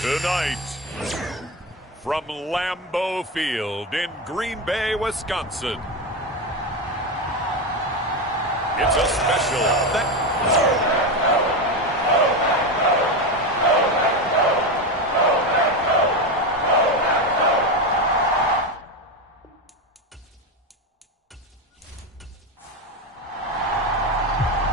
Tonight, from Lambeau Field in Green Bay, Wisconsin, it's a special.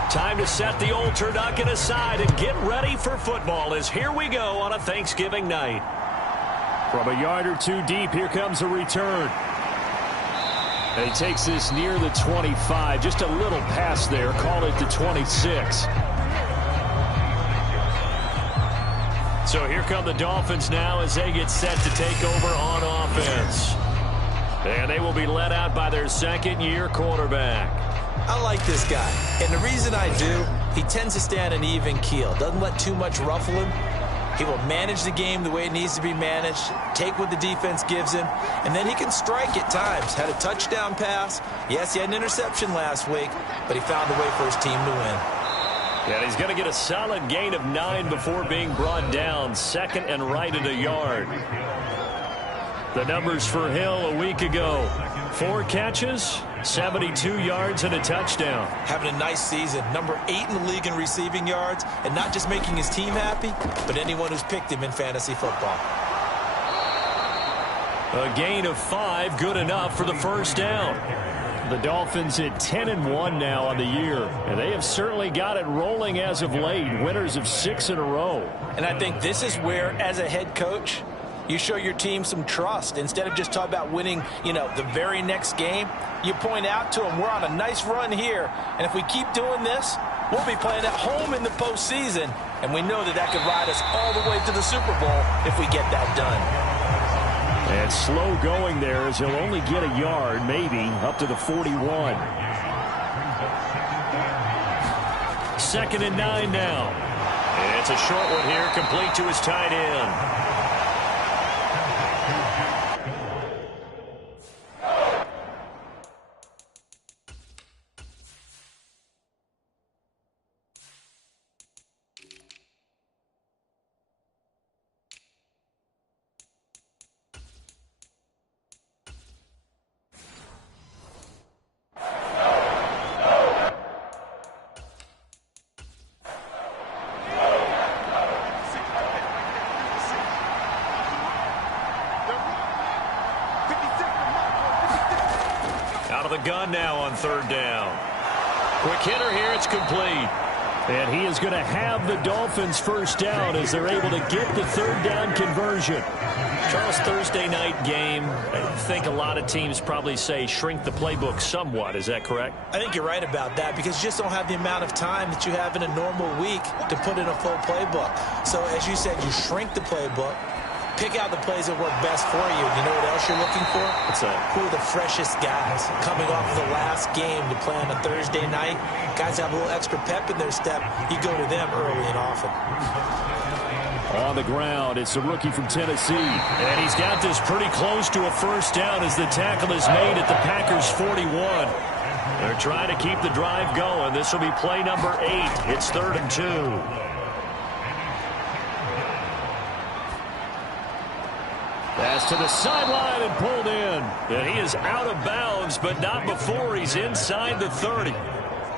Time to set the old turducken aside and get ready for football as here we go on a Thanksgiving night. From a yard or two deep, here comes a return. And he takes this near the 25. Just a little pass there. Call it the 26. So here come the Dolphins now as they get set to take over on offense. And they will be led out by their second-year quarterback. I like this guy, and the reason I do, he tends to stay on an even keel. Doesn't let too much ruffle him. He will manage the game the way it needs to be managed, take what the defense gives him, and then he can strike at times. Had a touchdown pass. Yes, he had an interception last week, but he found a way for his team to win. Yeah, he's going to get a solid gain of 9 before being brought down. Second and right at a yard. The numbers for Hill a week ago. 4 catches, 72 yards, and a touchdown. Having a nice season. Number 8 in the league in receiving yards, and not just making his team happy, but anyone who's picked him in fantasy football. A gain of 5, good enough for the first down. The Dolphins at 10-1 now on the year, and they have certainly got it rolling as of late. Winners of 6 in a row. And I think this is where, as a head coach, you show your team some trust. Instead of just talking about winning, the very next game, you point out to them, we're on a nice run here, and if we keep doing this, we'll be playing at home in the postseason, and we know that could ride us all the way to the Super Bowl if we get that done. And slow going there as he'll only get a yard, maybe, up to the 41. 2nd and 9 now. And it's a short one here, complete to his tight end. Gun now on 3rd down. Quick hitter here, it's complete. And he is going to have the Dolphins first down as they're able to get the 3rd down conversion. Charles, Thursday night game, I think a lot of teams probably say shrink the playbook somewhat. Is that correct? I think you're right about that because you just don't have the amount of time that you have in a normal week to put in a full playbook. So as you said, you shrink the playbook. Pick out the plays that work best for you. You know what else you're looking for? What's that? Who are the freshest guys coming off the last game to play on a Thursday night? Guys have a little extra pep in their step. You go to them early and often. On the ground, it's a rookie from Tennessee. And he's got this pretty close to a first down as the tackle is made at the Packers' 41. They're trying to keep the drive going. This will be play number 8. It's 3rd and 2. Pass to the sideline and pulled in. And he is out of bounds, but not before he's inside the 30.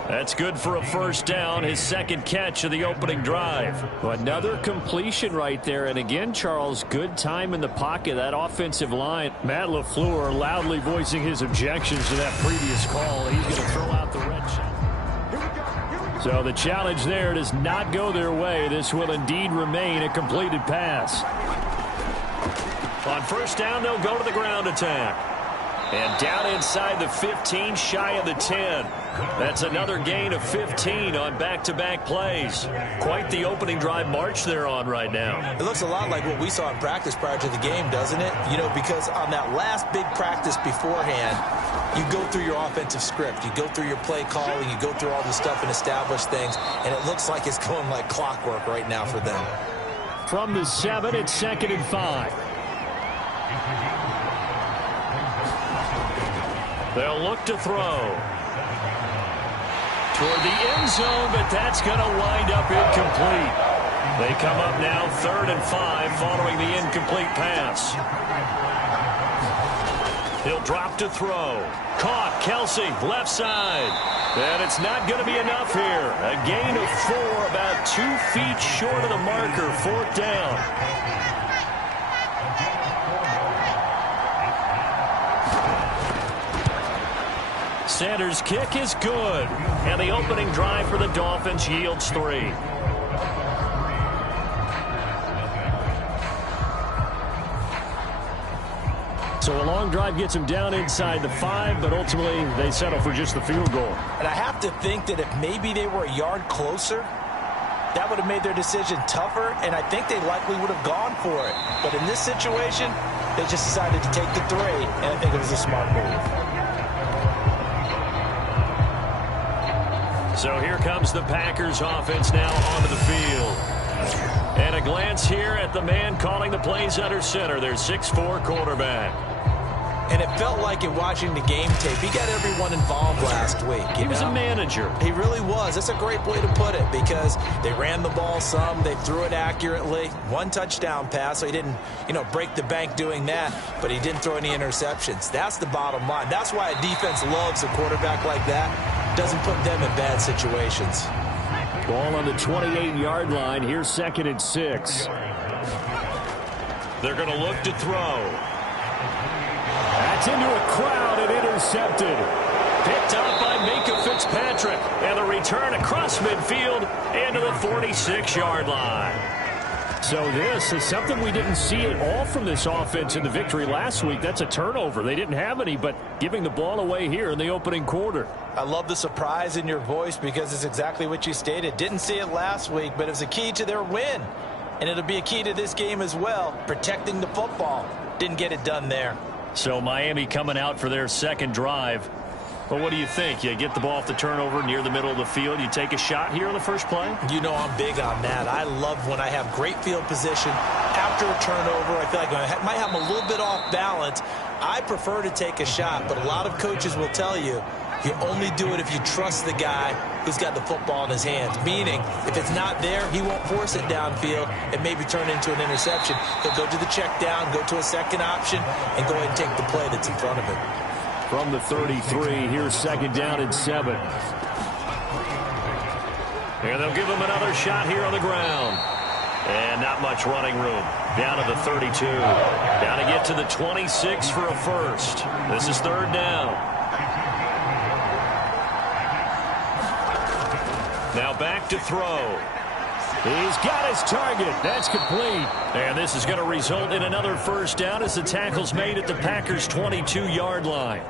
That's good for a first down, his second catch of the opening drive. Another completion right there. And again, Charles, good time in the pocket. That offensive line. Matt LaFleur loudly voicing his objections to that previous call. He's going to throw out the red shot. So the challenge there does not go their way. This will indeed remain a completed pass. On first down, they'll go to the ground attack. And down inside the 15, shy of the 10. That's another gain of 15 on back-to-back plays. Quite the opening drive march they're on right now. It looks a lot like what we saw in practice prior to the game, doesn't it? Because on that last big practice beforehand, you go through your offensive script. You go through your play calling. You go through all the stuff and establish things. And it looks like it's going like clockwork right now for them. From the 7, it's 2nd and 5. They'll look to throw. Toward the end zone, but that's going to wind up incomplete. They They come up now 3rd and 5 following the incomplete pass. He'll drop to throw. Caught. Kelsey, left side. And it's not going to be enough here. A gain of 4, about 2 feet short of the marker. 4th down. Sanders' kick is good. And the opening drive for the Dolphins yields 3. So a long drive gets them down inside the 5, but ultimately they settle for just the field goal. And I have to think that if maybe they were a yard closer, that would have made their decision tougher, and I think they likely would have gone for it. But in this situation, they just decided to take the 3, and I think it was a smart move. So here comes the Packers offense now onto the field. And a glance here at the man calling the plays under center, their 6'4" quarterback. And it felt like in watching the game tape, he got everyone involved last week. He was a manager. He really was. That's a great way to put it because they ran the ball some. They threw it accurately. 1 touchdown pass, so he didn't, break the bank doing that, but he didn't throw any interceptions. That's the bottom line. That's why a defense loves a quarterback like that. Doesn't put them in bad situations. Ball on the 28-yard line. Here's 2nd and 6. They're going to look to throw. That's into a crowd and intercepted. Picked up by Minkah Fitzpatrick. And the return across midfield into the 46-yard line. So this is something we didn't see at all from this offense in the victory last week. That's a turnover. They didn't have any, but giving the ball away here in the opening quarter. I love the surprise in your voice because it's exactly what you stated. Didn't see it last week, but it was a key to their win. And it'll be a key to this game as well, protecting the football. Didn't get it done there. So Miami coming out for their 2nd drive. Well, what do you think? You get the ball off the turnover near the middle of the field. You take a shot here on the first play? You know I'm big on that. I love when I have great field position. After a turnover, I feel like I might have them a little bit off balance. I prefer to take a shot, but a lot of coaches will tell you only do it if you trust the guy who's got the football in his hands. Meaning, if it's not there, he won't force it downfield and maybe turn it into an interception. He'll go to the check down, go to a second option, and go ahead and take the play that's in front of him. From the 33, here's 2nd down and 7. And they'll give him another shot here on the ground. And not much running room. Down to the 32. Down to get to the 26 for a first. This is 3rd down. Now back to throw. He's got his target. That's complete. And this is going to result in another first down as the tackle's made at the Packers' 22-yard line.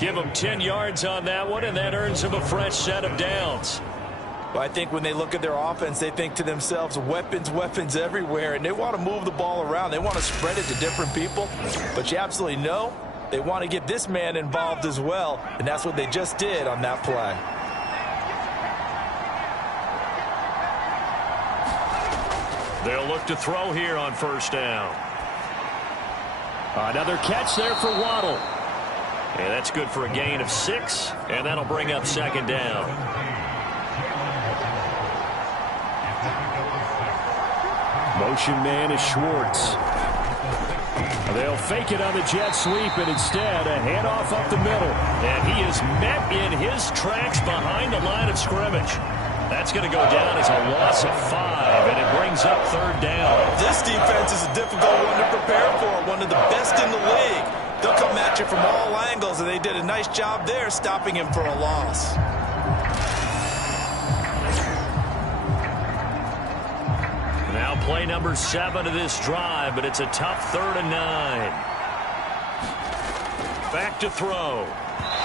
Give them 10 yards on that one, and that earns them a fresh set of downs. Well, I think when they look at their offense, they think to themselves, weapons everywhere, and they want to move the ball around. They want to spread it to different people, but you absolutely know they want to get this man involved as well, and that's what they just did on that play. They'll look to throw here on 1st down. Another catch there for Waddle. And that's good for a gain of 6, and that'll bring up 2nd down. Motion man is Schwartz. They'll fake it on the jet sweep, and instead a handoff up the middle. And he is met in his tracks behind the line of scrimmage. That's going to go down as a loss of 5, and it brings up 3rd down. This defense is a difficult one to prepare for, one of the best in the league. They'll come at you from all angles, and they did a nice job there stopping him for a loss. Now play number 7 of this drive, but it's a tough 3rd and 9. Back to throw.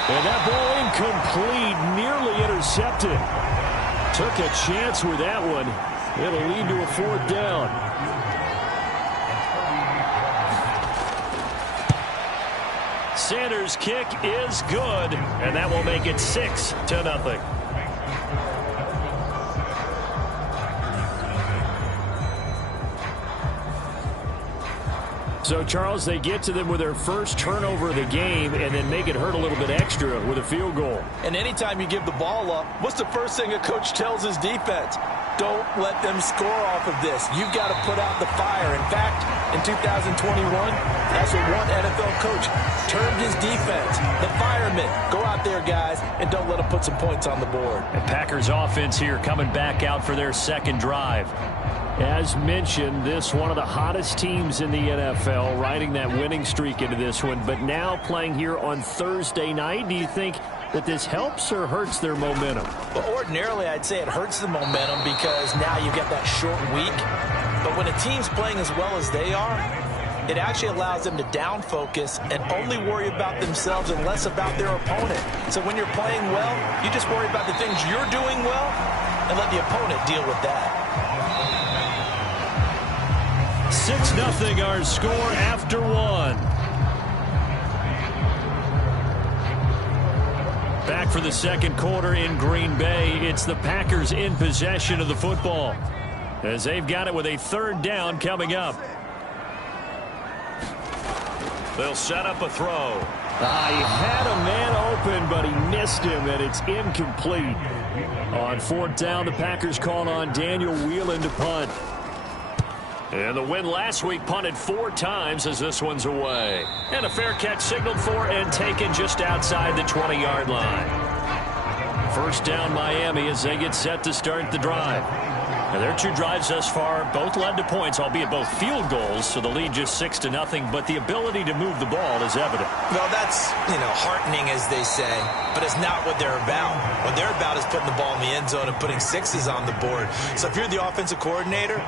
And that ball incomplete, nearly intercepted. Took a chance with that one. It'll lead to a 4th down. Sanders' kick is good, and that will make it 6-0. So, Charles, they get to them with their first turnover of the game and then make it hurt a little bit extra with a field goal. And anytime you give the ball up, what's the first thing a coach tells his defense? Don't let them score off of this. You've got to put out the fire. In fact, in 2021, that's what one NFL coach termed his defense. The firemen. Go out there, guys, and don't let them put some points on the board. And Packers offense here coming back out for their second drive. As mentioned, this one of the hottest teams in the NFL, riding that winning streak into this one, but now playing here on Thursday night. Do you think that this helps or hurts their momentum? Well, ordinarily, I'd say it hurts the momentum because now you've got that short week. But when a team's playing as well as they are, it actually allows them to down focus and only worry about themselves and less about their opponent. So when you're playing well, you just worry about the things you're doing well and let the opponent deal with that. 6-0 our score after one. Back for the second quarter in Green Bay. It's the Packers in possession of the football as they've got it with a third down coming up. They'll set up a throw. He had a man open, but he missed him, and it's incomplete. On fourth down, the Packers called on Daniel Whelan to punt. And the win last week punted 4 times as this one's away. And a fair catch signaled for and taken just outside the 20-yard line. First down Miami as they get set to start the drive. And their 2 drives thus far both led to points, albeit both field goals, so the lead just 6-0, but the ability to move the ball is evident. Well, that's, heartening, as they say, but it's not what they're about. What they're about is putting the ball in the end zone and putting 6s on the board. So if you're the offensive coordinator,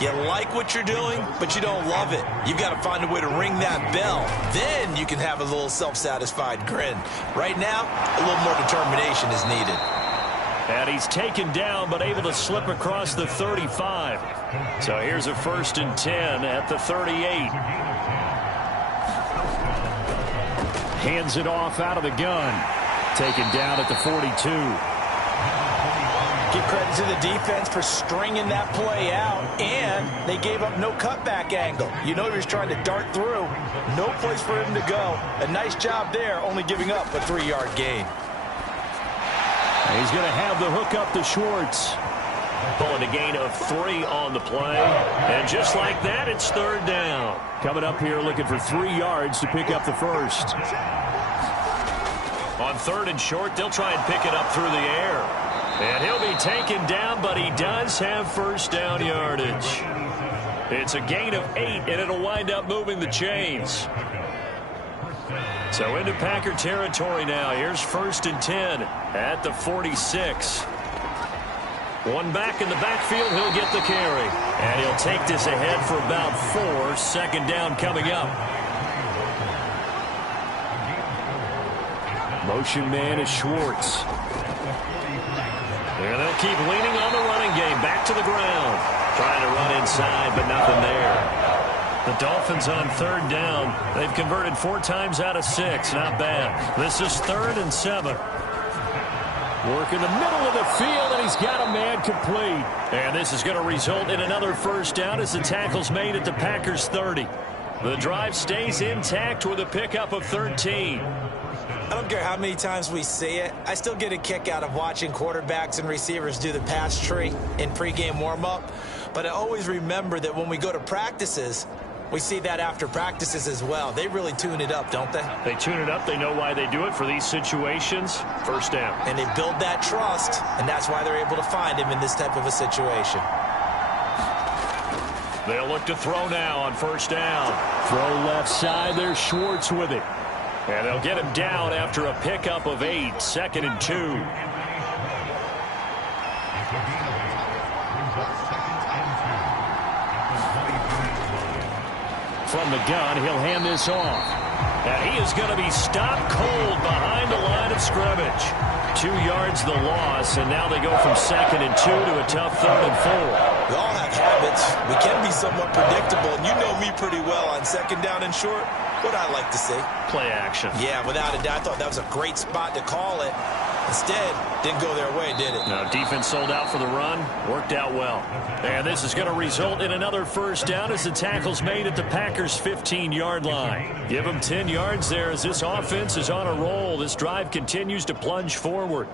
you like what you're doing, but you don't love it. You've got to find a way to ring that bell. Then you can have a little self-satisfied grin. Right now, a little more determination is needed. And he's taken down, but able to slip across the 35. So here's a 1st and 10 at the 38. Hands it off out of the gun. Taken down at the 42. Give credit to the defense for stringing that play out, and they gave up no cutback angle. He was trying to dart through. No place for him to go. A nice job there, only giving up a 3-yard gain. He's going to have the hook up to Schwartz. Pulling a gain of 3 on the play. And just like that, it's third down. Coming up here looking for 3 yards to pick up the first. On 3rd and short, they'll try and pick it up through the air. And he'll be taken down, but he does have first down yardage. It's a gain of 8, and it'll wind up moving the chains. So into Packer territory now. Here's 1st and 10 at the 46. One back in the backfield. He'll get the carry. And he'll take this ahead for about 4. Second down coming up. Motion man is Schwartz. And they'll keep leaning on the running game. Back to the ground. Trying to run inside, but nothing there. The Dolphins on 3rd down. They've converted 4 times out of 6. Not bad. This is 3rd and 7. Work in the middle of the field, and he's got a man complete. And this is going to result in another first down as the tackle's made at the Packers 30. The drive stays intact with a pickup of 13. I don't care how many times we see it. I still get a kick out of watching quarterbacks and receivers do the pass tree in pregame warm-up. But I always remember that when we go to practices, we see that after practices as well. They really tune it up, don't they? They tune it up. They know why they do it for these situations. First down. And they build that trust, and that's why they're able to find him in this type of a situation. They'll look to throw now on first down. Throw left side. There's Schwartz with it. And they'll get him down after a pickup of 8. 2nd and 2. From the gun, he'll hand this off. And he is going to be stopped cold behind the line of scrimmage. 2 yards the loss, and now they go from 2nd and 2 to a tough 3rd and 4. We all have habits. We can be somewhat predictable, and you know me pretty well on 2nd down and short. What I like to see. Play action. Yeah, without a doubt. I thought that was a great spot to call it. Instead, didn't go their way, did it? No, defense sold out for the run. Worked out well. And this is going to result in another first down as the tackle's made at the Packers' 15-yard line. Give them 10 yards there as this offense is on a roll. This drive continues to plunge forward.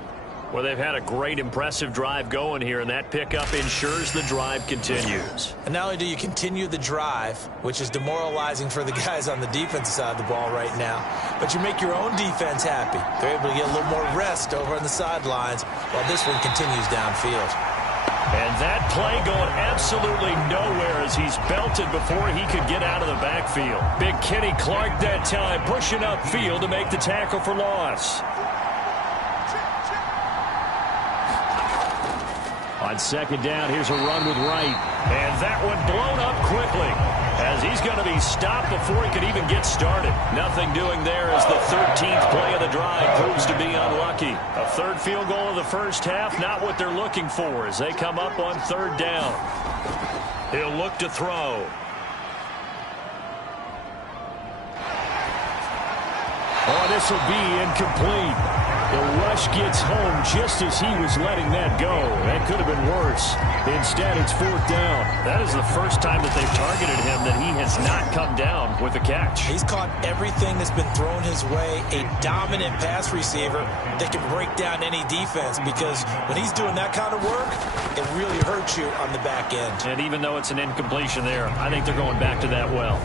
Well, they've had a great, impressive drive going here, and that pickup ensures the drive continues. And not only do you continue the drive, which is demoralizing for the guys on the defensive side of the ball right now, but you make your own defense happy. They're able to get a little more rest over on the sidelines while this one continues downfield. And that play going absolutely nowhere as he's belted before he could get out of the backfield. Big Kenny Clark that time pushing upfield to make the tackle for loss. On second down, here's a run with Wright. And that one blown up quickly as he's going to be stopped before he could even get started. Nothing doing there as the 13th play of the drive proves to be unlucky. A third field goal of the first half, not what they're looking for as they come up on third down. He'll look to throw. Oh, this will be incomplete. The rush gets home just as he was letting that go. That could have been worse. Instead, it's fourth down. That is the first time that they've targeted him that he has not come down with a catch. He's caught everything that's been thrown his way. A dominant pass receiver that can break down any defense, because when he's doing that kind of work, it really hurts you on the back end. And even though it's an incompletion there, I think they're going back to that well.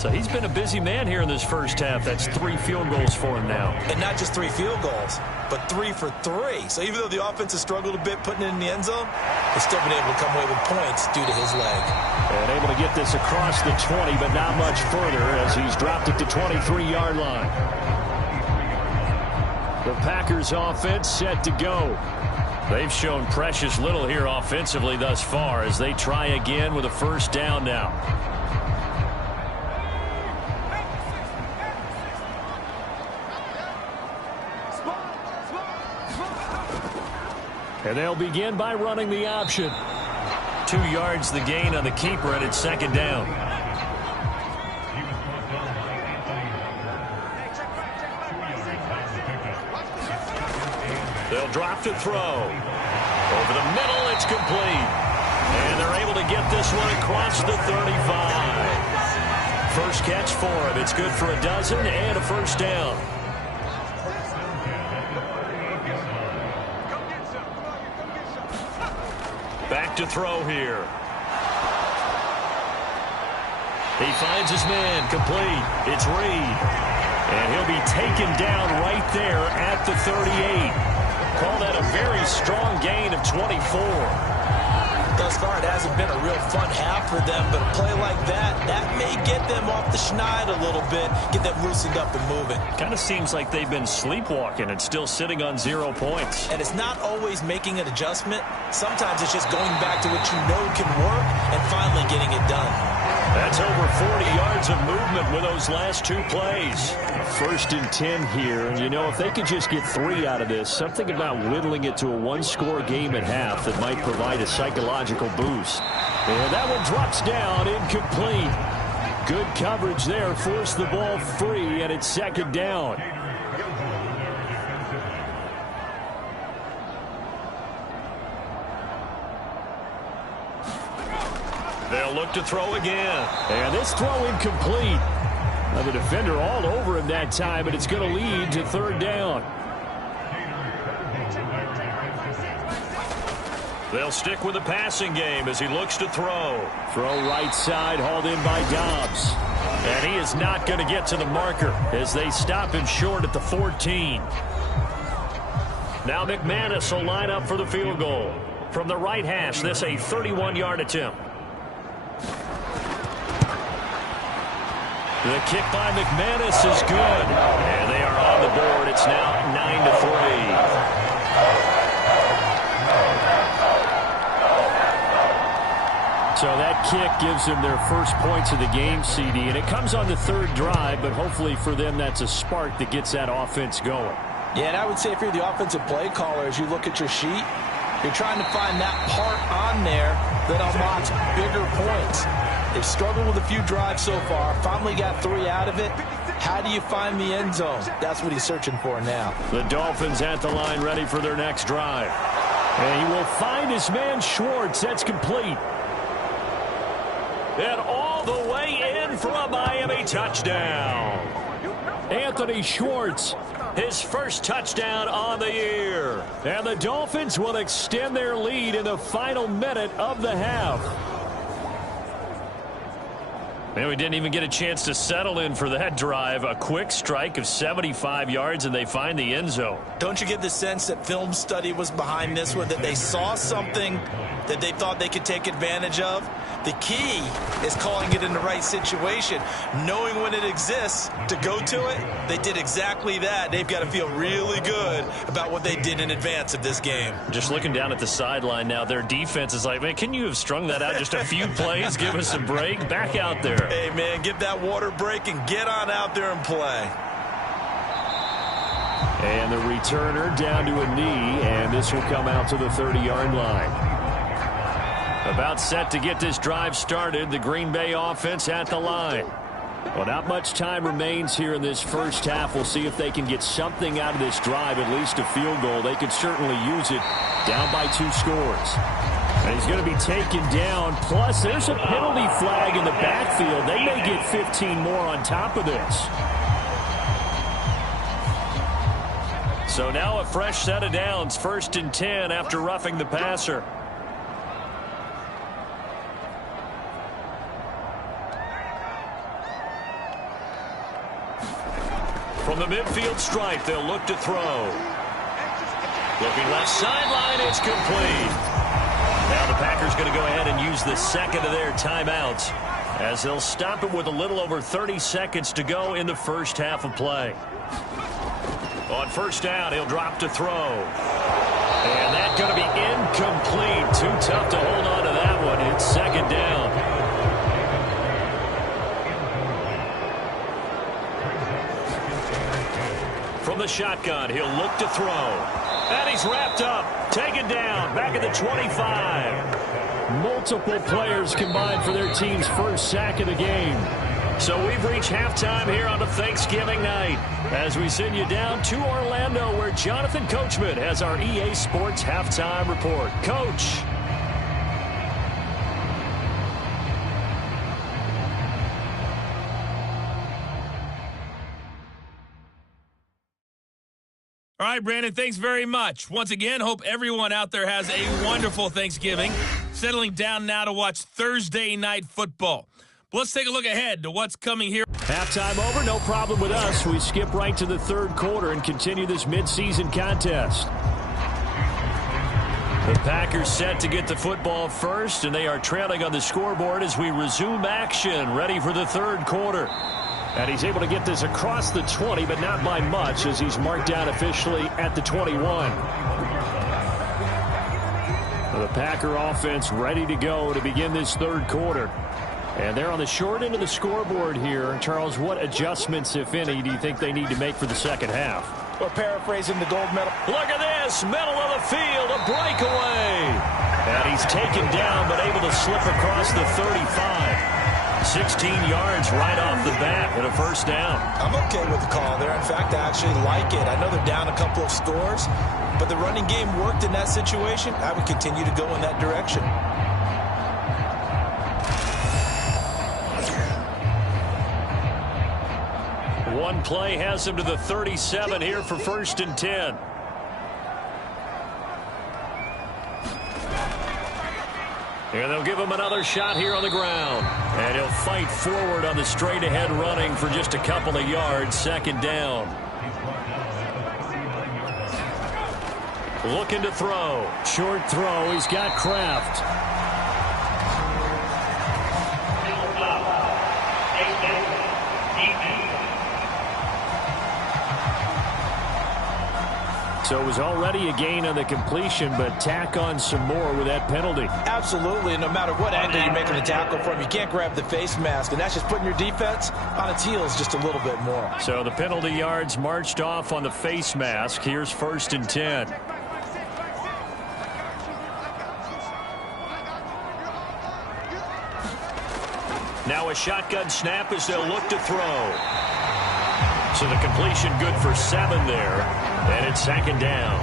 So he's been a busy man here in this first half. That's 3 field goals for him now. And not just 3 field goals, but 3 for 3. So even though the offense has struggled a bit putting it in the end zone, they've still been able to come away with points due to his leg. And able to get this across the 20, but not much further as he's dropped it to 23-yard line. The Packers offense set to go. They've shown precious little here offensively thus far as they try again with a first down now. And they'll begin by running the option. 2 yards the gain on the keeper, and it's second down. They'll drop to throw. Over the middle, it's complete. And they're able to get this one across the 35. First catch for him. It's good for a dozen and a first down. Back to throw here. He finds his man, complete. It's Reed. And he'll be taken down right there at the 38. Call that a very strong gain of 24. Thus far, it hasn't been a real fun half for them, but a play like that may get them off the schneid a little bit, get them loosened up and moving. Kind of seems like they've been sleepwalking and still sitting on 0 points. And it's not always making an adjustment. Sometimes it's just going back to what you know can work and finally getting it done. That's over 40 yards of movement with those last 2 plays. First and 10 here, and you know, if they could just get 3 out of this, something about whittling it to a 1-score game at half that might provide a psychological boost. And that one drops down, incomplete. Good coverage there, forced the ball free, and it's second down. They'll look to throw again. And this throw incomplete. Now the defender all over him that time, but it's going to lead to third down. They'll stick with the passing game as he looks to throw. Throw right side, hauled in by Dobbs. And he is not going to get to the marker as they stop him short at the 14. Now McManus will line up for the field goal. From the right hash, this a 31-yard attempt. The kick by McManus is good. And they are on the board. It's now 9-3. So that kick gives them their first points of the game, CD. And it comes on the third drive, but hopefully for them that's a spark that gets that offense going. Yeah, and I would say if you're the offensive play caller, as you look at your sheet, you're trying to find that part on there that unlocks bigger points. They've struggled with a few drives so far. Finally got 3 out of it. How do you find the end zone? That's what he's searching for now. The Dolphins at the line ready for their next drive. And he will find his man Schwartz. That's complete. And all all the way in for a Miami touchdown. Anthony Schwartz, his first touchdown on the year. And the Dolphins will extend their lead in the final minute of the half. Man, we didn't even get a chance to settle in for that drive. A quick strike of 75 yards, and they find the end zone. Don't you get the sense that film study was behind this one, that they saw something that they thought they could take advantage of? The key is calling it in the right situation, knowing when it exists to go to it. They did exactly that. They've got to feel really good about what they did in advance of this game. Just looking down at the sideline now, their defense is like, man, can you have strung that out just a few plays? Give us a break. Back out there. Hey, man, give that water break and get on out there and play. And the returner down to a knee, and this will come out to the 30-yard line. About set to get this drive started, the Green Bay offense at the line. Well, not much time remains here in this first half. We'll see if they can get something out of this drive, at least a field goal. They could certainly use it, down by 2 scores. And he's going to be taken down. Plus, there's a penalty flag in the backfield. They may get 15 more on top of this. So now a fresh set of downs, 1st and 10 after roughing the passer. From the midfield stripe, they'll look to throw. Looking left sideline, it's complete. Now the Packers going to go ahead and use the second of their timeouts as they'll stop it with a little over 30 seconds to go in the first half of play. On first down, he'll drop to throw. And that's going to be incomplete. Too tough to hold on to that one. It's 2nd down. From the shotgun, he'll look to throw. And he's wrapped up. Taken down. Back at the 25. Multiple players combined for their team's first sack of the game. So we've reached halftime here on a Thanksgiving night as we send you down to Orlando where Jonathan Coachman has our EA Sports halftime report. Coach. All right, Brandon, thanks very much. Once again, hope everyone out there has a wonderful Thanksgiving. Settling down now to watch Thursday Night Football. But let's take a look ahead to what's coming here. Halftime over, no problem with us. We skip right to the 3rd quarter and continue this midseason contest. The Packers set to get the football first, and they are trailing on the scoreboard as we resume action, ready for the 3rd quarter. And he's able to get this across the 20, but not by much as he's marked down officially at the 21. The Packer offense ready to go to begin this 3rd quarter. And they're on the short end of the scoreboard here. Charles, what adjustments, if any, do you think they need to make for the 2nd half? Or paraphrasing the gold medal. Look at this, middle of the field, a breakaway. And he's taken down, but able to slip across the 35. 16 yards right off the bat and a 1st down. I'm okay with the call there. In fact, I actually like it. I know they're down a couple of scores, but the running game worked in that situation. I would continue to go in that direction. One play has him to the 37 here for 1st and 10. And they'll give him another shot here on the ground. And he'll fight forward on the straight-ahead running for just a couple of yards. 2nd down. Looking to throw. Short throw. He's got Kraft. So it was already a gain on the completion, but tack on some more with that penalty. Absolutely. No matter what angle you're making the tackle from, you can't grab the face mask, and that's just putting your defense on its heels just a little bit more. So the penalty yards marched off on the face mask. Here's 1st and 10. Now a shotgun snap as they'll look to throw. So the completion good for 7 there. And it's 2nd down.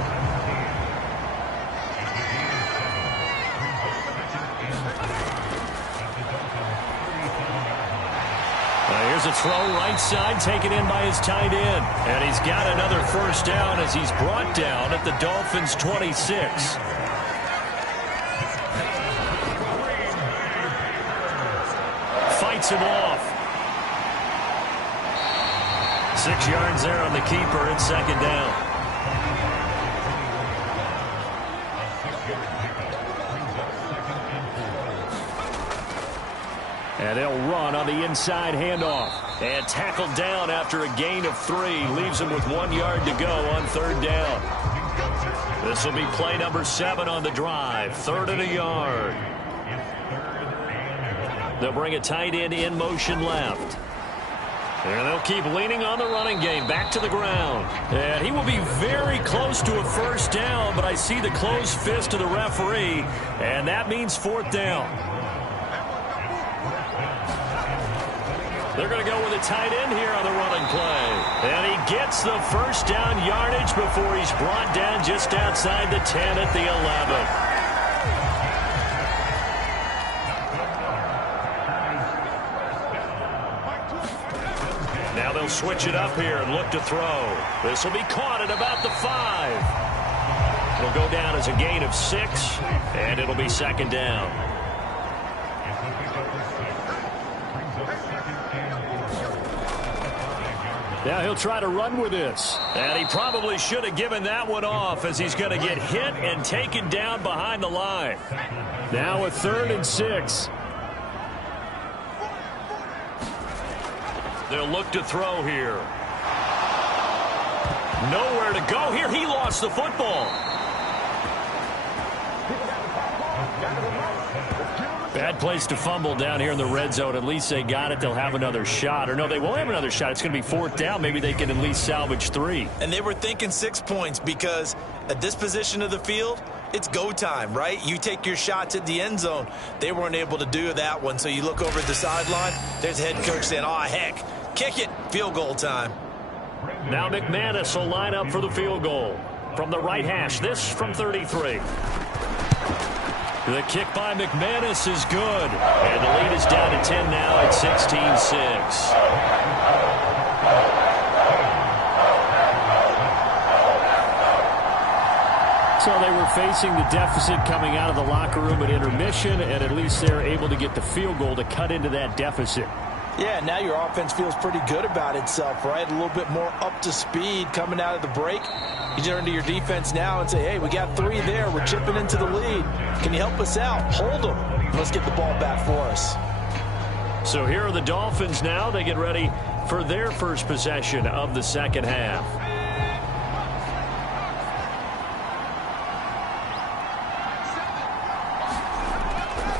to throw right side, taken in by his tight end. And he's got another first down as he's brought down at the Dolphins' 26. Fights him off. 6 yards there on the keeper and second down. And they'll run on the inside handoff. And tackled down after a gain of 3. Leaves him with 1 yard to go on third down. This will be play number 7 on the drive. 3rd and a yard. They'll bring a tight end in motion left. And they'll keep leaning on the running game. Back to the ground. And he will be very close to a first down, but I see the closed fist of the referee, and that means 4th down. They're going to go with a tight end here on the running play. And he gets the first down yardage before he's brought down just outside the 10 at the 11. Now they'll switch it up here and look to throw. This will be caught at about the 5. It'll go down as a gain of 6, and it'll be second down. Now he'll try to run with this. And he probably should have given that one off as he's going to get hit and taken down behind the line. Now a 3rd and 6. They'll look to throw here. Nowhere to go here. He lost the football. Bad place to fumble down here in the red zone. At least they got it. They'll have another shot. Or no, they won't have another shot. It's going to be 4th down. Maybe they can at least salvage 3. And they were thinking 6 points because at this position of the field, it's go time, right? You take your shots at the end zone. They weren't able to do that one. So you look over at the sideline. There's the head coach saying, oh, heck, kick it. Field goal time. Now McManus will line up for the field goal. From the right hash, this from 33. The kick by McManus is good. And the lead is down to 10 now at 16-6. So they were facing the deficit coming out of the locker room at intermission, and at least they're able to get the field goal to cut into that deficit. Yeah, now your offense feels pretty good about itself, right? A little bit more up to speed coming out of the break. You turn to your defense now and say, hey, we got 3 there. We're chipping into the lead. Can you help us out? Hold them. Let's get the ball back for us. So here are the Dolphins now. They get ready for their first possession of the second half.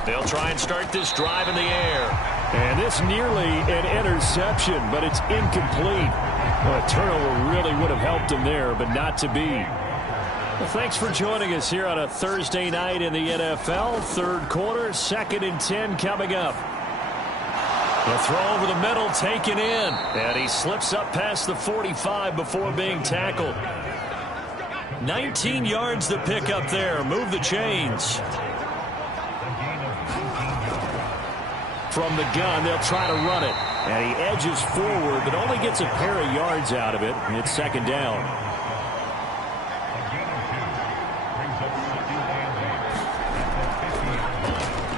They'll try and start this drive in the air. And this nearly an interception, but it's incomplete. Well, a turnover really would have helped him there, but not to be. Well, thanks for joining us here on a Thursday night in the NFL. 3rd quarter, 2nd and 10 coming up. The throw over the middle taken in. And he slips up past the 45 before being tackled. 19 yards to pick up there. Move the chains. From the gun, they'll try to run it. And he edges forward, but only gets a pair of yards out of it. It's second down.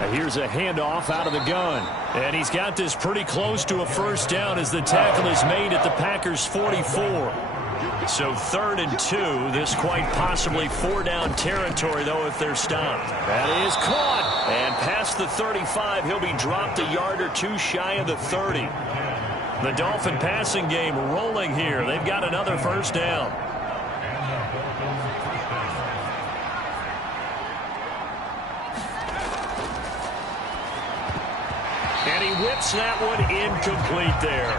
Now here's a handoff out of the gun. And he's got this pretty close to a first down as the tackle is made at the Packers' 44. So 3rd and 2. This quite possibly 4-down territory, though, if they're stopped. That is caught. And past the 35, he'll be dropped a yard or 2 shy of the 30. The Dolphin passing game rolling here. They've got another first down. And he whips that one incomplete there.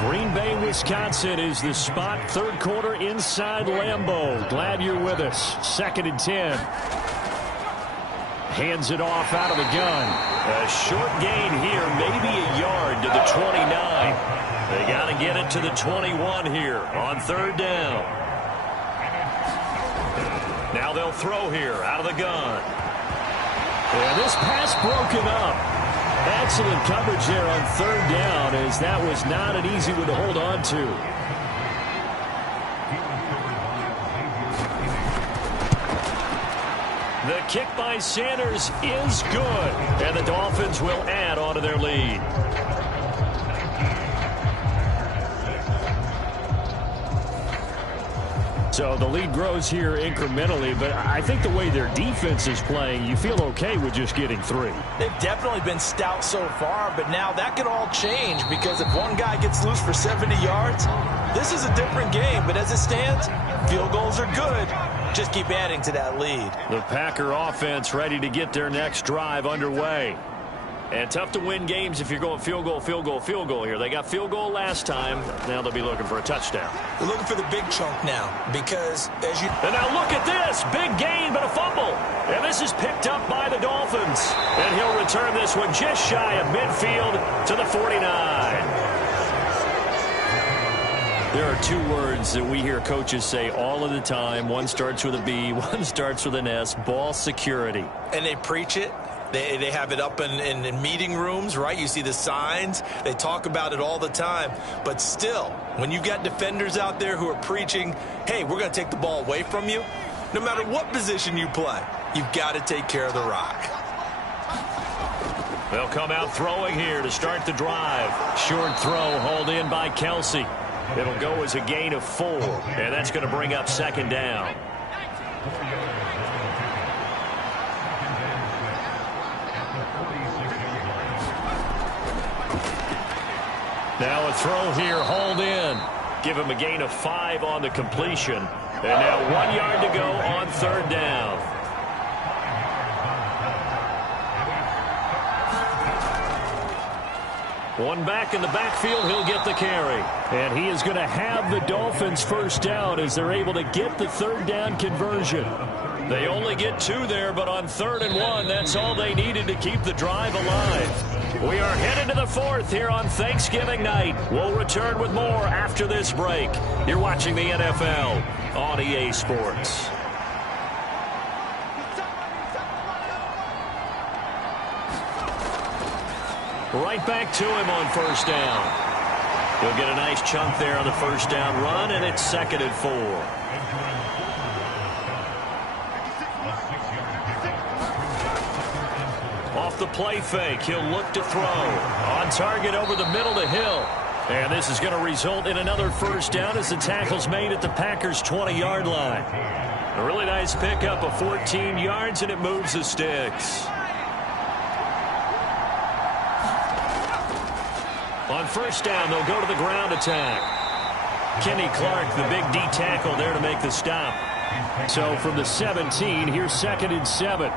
Green Bay, Wisconsin is the spot. 3rd quarter inside Lambeau. Glad you're with us. 2nd and 10. Hands it off out of the gun. A short gain here, maybe a yard to the 29. They got to get it to the 21 here on 3rd down. Now they'll throw here out of the gun. And this pass broken up. Excellent coverage there on third down, as that was not an easy one to hold on to. The kick by Sanders is good, and the Dolphins will add on to their lead. So the lead grows here incrementally, but I think the way their defense is playing, you feel okay with just getting 3. They've definitely been stout so far, but now that could all change, because if one guy gets loose for 70 yards, this is a different game. But as it stands, field goals are good. Just keep adding to that lead. The Packer offense ready to get their next drive underway. And tough to win games if you're going field goal, field goal, field goal here. They got field goal last time. Now they'll be looking for a touchdown. They're looking for the big chunk now, because as you... And now look at this. Big gain, but a fumble. And this is picked up by the Dolphins. And he'll return this one just shy of midfield to the 49. There are 2 words that we hear coaches say all of the time. One starts with a B, one starts with an S. Ball security. And they preach it. They have it up in meeting rooms, right? You see the signs. They talk about it all the time. But still, when you've got defenders out there who are preaching, hey, we're going to take the ball away from you, no matter what position you play, you've got to take care of the rock. They'll come out throwing here to start the drive. Short throw hauled in by Kelsey. It'll go as a gain of 4, and that's going to bring up second down. Now a throw here, hauled in. Give him a gain of 5 on the completion. And now 1 yard to go on third down. One back in the backfield, he'll get the carry. And he is going to have the Dolphins first down as they're able to get the third down conversion. They only get 2 there, but on 3rd and 1, that's all they needed to keep the drive alive. We are headed to the 4th here on Thanksgiving night. We'll return with more after this break. You're watching the NFL on EA Sports. Right back to him on first down. He'll get a nice chunk there on the first down run, and it's 2nd and 4. Off the play fake, he'll look to throw. On target over the middle to Hill. And this is going to result in another first down as the tackle's made at the Packers' 20-yard line. A really nice pickup of 14 yards, and it moves the sticks. On first down, they'll go to the ground attack. Kenny Clark, the big D tackle there to make the stop. So from the 17, here's 2nd and 7.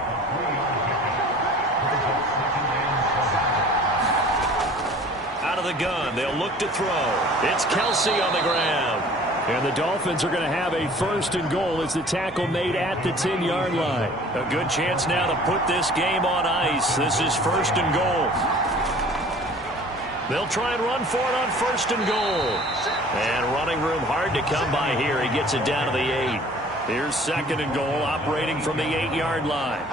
Out of the gun, they'll look to throw. It's Kelsey on the ground. And the Dolphins are going to have a 1st and goal as the tackle made at the 10-yard line. A good chance now to put this game on ice. This is 1st and goal. They'll try and run for it on 1st and goal. And running room hard to come by here. He gets it down to the 8. Here's 2nd and goal, operating from the 8-yard line.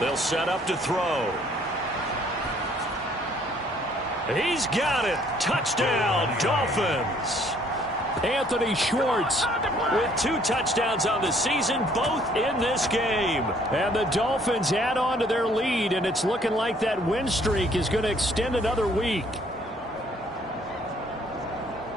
They'll set up to throw. He's got it. Touchdown, Dolphins. Anthony Schwartz with 2 touchdowns on the season, both in this game. And the Dolphins add on to their lead, and it's looking like that win streak is going to extend another week.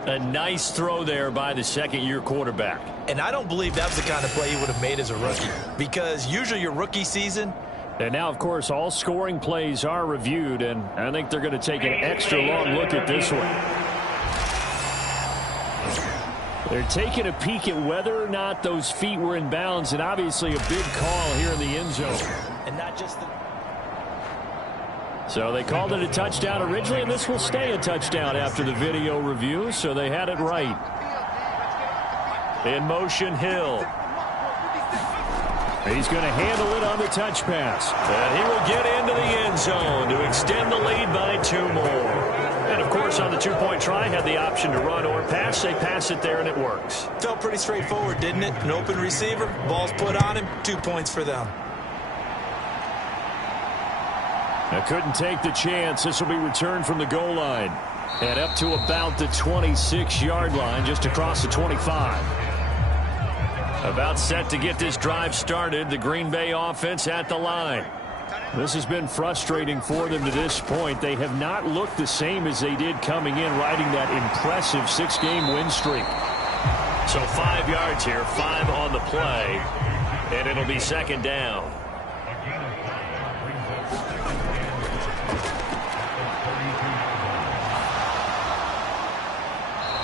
A nice throw there by the 2nd-year quarterback. And I don't believe that was the kind of play he would have made as a rookie, because usually your rookie season... And now, of course, all scoring plays are reviewed, and I think they're going to take an extra long look at this one. They're taking a peek at whether or not those feet were in bounds, and obviously a big call here in the end zone. And not just the... So they called it a touchdown originally, and this will stay a touchdown after the video review, so they had it right. In motion, Hill. He's going to handle it on the touch pass. And he will get into the end zone to extend the lead by 2 more. And, of course, on the 2-point try, had the option to run or pass. They pass it there, and it works. Felt pretty straightforward, didn't it? An open receiver, ball's put on him, 2 points for them. Couldn't take the chance. This will be returned from the goal line. And up to about the 26-yard line, just across the 25. About set to get this drive started. The Green Bay offense at the line. This has been frustrating for them to this point. They have not looked the same as they did coming in, riding that impressive 6-game win streak. So 5 yards here, 5 on the play, and it'll be second down.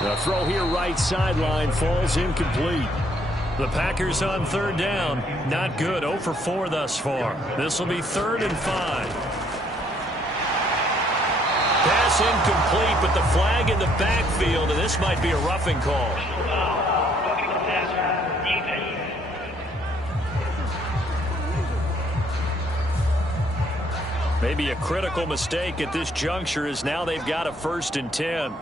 The throw here right sideline falls incomplete. The Packers on third down. Not good. 0 for 4 thus far. This will be 3rd and 5. Pass incomplete, but the flag in the backfield, and this might be a roughing call. Maybe a critical mistake at this juncture is now they've got a 1st and 10.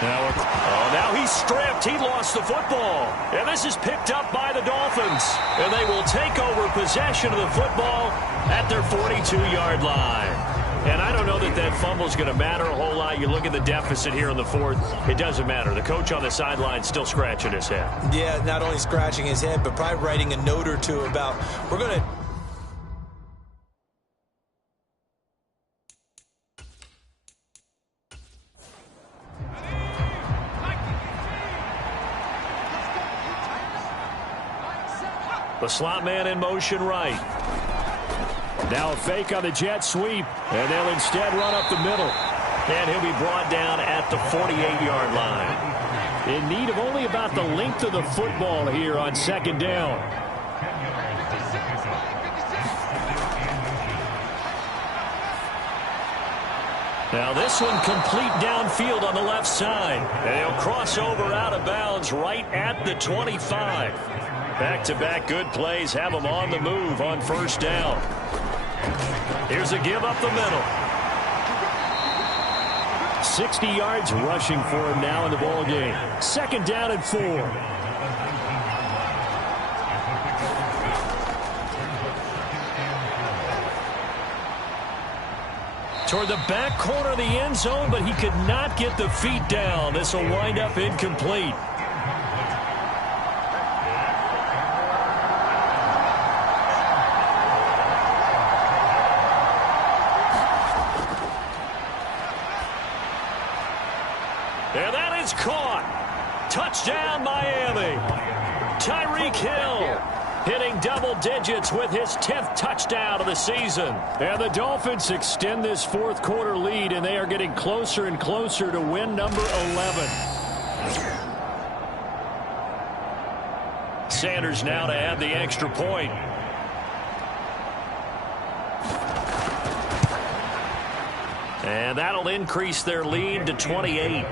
Now he's stripped. He lost the football. And this is picked up by the Dolphins. And they will take over possession of the football at their 42-yard line. And I don't know that that fumble is going to matter a whole lot. You look at the deficit here in the 4th. It doesn't matter. The coach on the sideline still scratching his head. Yeah, not only scratching his head, but probably writing a note or two about, we're going to... The slot man in motion right. Now a fake on the jet sweep, and they'll instead run up the middle. And he'll be brought down at the 48-yard line. In need of only about the length of the football here on 2nd down. Now this one complete downfield on the left side. And he'll cross over out of bounds right at the 25. Back-to-back good plays have them on the move on 1st down. Here's a give up the middle. 60 yards rushing for him now in the ball game. 2nd down and 4. Toward the back corner of the end zone, but he could not get the feet down. This will wind up incomplete. And that is caught. Touchdown, Miami. Tyreek Hill hitting double digits with his 10th touchdown of the season. And the Dolphins extend this 4th quarter lead, and they are getting closer and closer to win number 11. Sanders now to add the extra point. And that'll increase their lead to 28.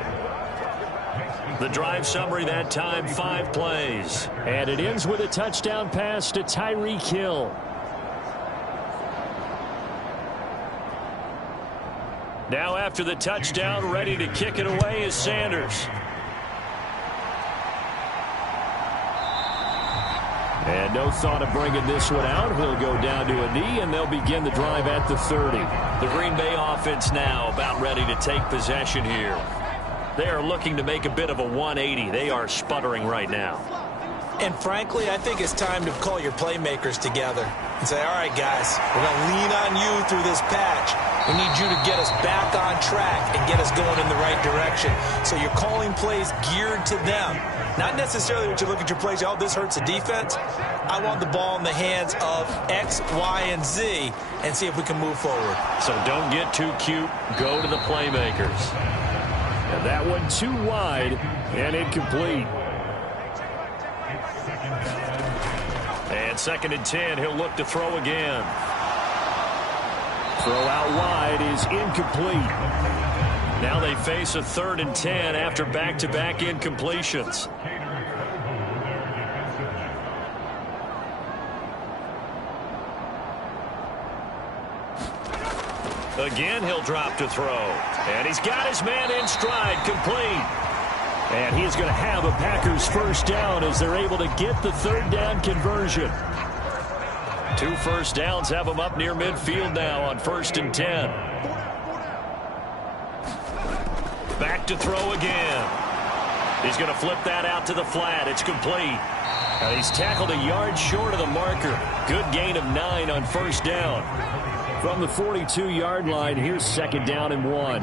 The drive summary that time, 5 plays. And it ends with a touchdown pass to Tyreek Hill. Now after the touchdown, ready to kick it away is Sanders. And no thought of bringing this one out. He'll go down to a knee, and they'll begin the drive at the 30. The Green Bay offense now about ready to take possession here. They are looking to make a bit of a 180. They are sputtering right now. And frankly, I think it's time to call your playmakers together and say, all right, guys, we're going to lean on you through this patch. We need you to get us back on track and get us going in the right direction. So you're calling plays geared to them. Not necessarily what you look at your plays, oh, this hurts the defense. I want the ball in the hands of X, Y, and Z and see if we can move forward. So don't get too cute. Go to the playmakers. And that one too wide and incomplete. And 2nd and 10, he'll look to throw again. Throw out wide is incomplete. Now they face a 3rd and 10 after back-to-back incompletions. Again, he'll drop to throw. And he's got his man in stride, complete. And he is going to have a Packers 1st down as they're able to get the 3rd down conversion. 2 first downs have him up near midfield now on 1st and 10. Back to throw again. He's going to flip that out to the flat. It's complete. And he's tackled a yard short of the marker. Good gain of 9 on 1st down. From the 42-yard line, here's 2nd down and 1.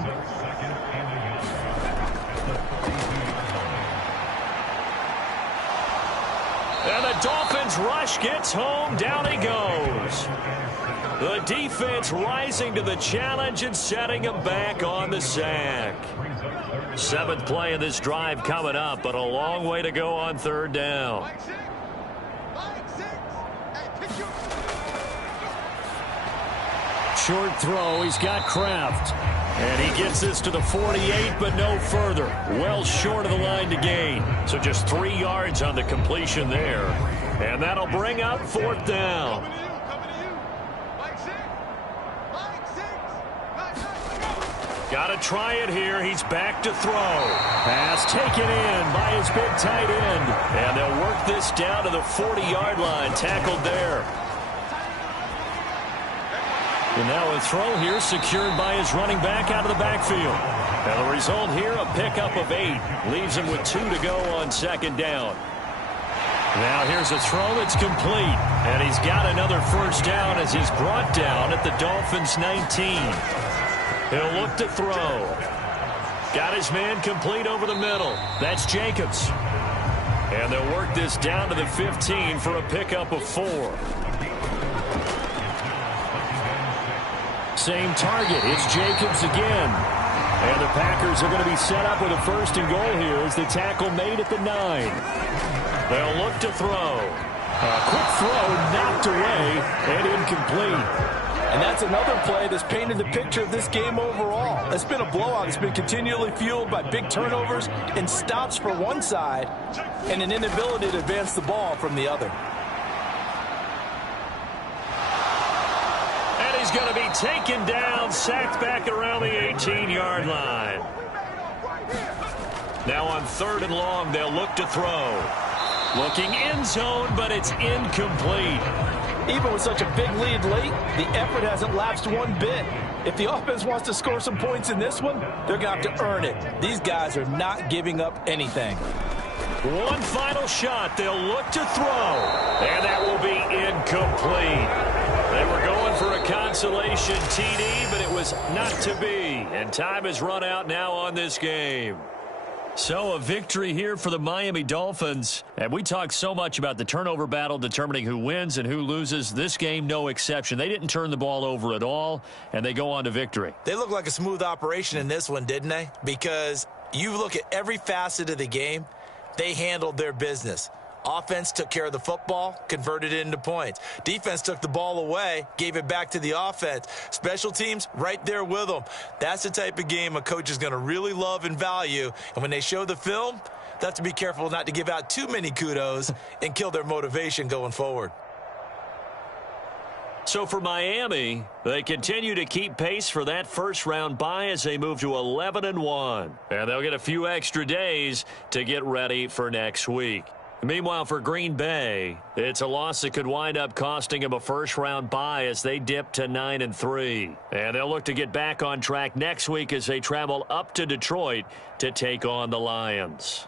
And the Dolphins rush gets home. Down he goes. The defense rising to the challenge and setting him back on the sack. 7th play of this drive coming up, but a long way to go on 3rd down. Short throw. He's got Kraft. And he gets this to the 48, but no further. Well short of the line to gain. So just 3 yards on the completion there. And that'll bring up 4th down. Got to try it here. He's back to throw. Pass taken in by his big tight end. And they'll work this down to the 40-yard line. Tackled there. And now a throw here secured by his running back out of the backfield. And the result here, a pickup of 8. Leaves him with 2 to go on 2nd down. Now here's a throw that's complete. And he's got another 1st down as he's brought down at the Dolphins' 19. He'll look to throw. Got his man complete over the middle. That's Jacobs. And they'll work this down to the 15 for a pickup of 4. Same target. It's Jacobs again. And the Packers are going to be set up with a 1st and goal here as the tackle made at the 9. They'll look to throw. A quick throw knocked away and incomplete. And that's another play that's painted the picture of this game overall. It's been a blowout. It's been continually fueled by big turnovers and stops for one side and an inability to advance the ball from the other. And he's going to be taken down, sacked back around the 18-yard line. Now on 3rd and long, they'll look to throw. Looking end zone, but it's incomplete. Even with such a big lead late, the effort hasn't lapsed one bit. If the offense wants to score some points in this one, they're going to have to earn it. These guys are not giving up anything. One final shot. They'll look to throw. And that will be incomplete. They were going for a consolation TD, but it was not to be. And time has run out now on this game. So a victory here for the Miami Dolphins. And we talk so much about the turnover battle determining who wins and who loses. This game, no exception. They didn't turn the ball over at all, and they go on to victory. They look like a smooth operation in this one, didn't they? Because you look at every facet of the game, they handled their business. Offense took care of the football, converted it into points. Defense took the ball away, gave it back to the offense. Special teams, right there with them. That's the type of game a coach is going to really love and value. And when they show the film, they have to be careful not to give out too many kudos and kill their motivation going forward. So for Miami, they continue to keep pace for that first-round bye as they move to 11-1. And they'll get a few extra days to get ready for next week. Meanwhile, for Green Bay, it's a loss that could wind up costing them a first-round bye as they dip to 9-3. And they'll look to get back on track next week as they travel up to Detroit to take on the Lions.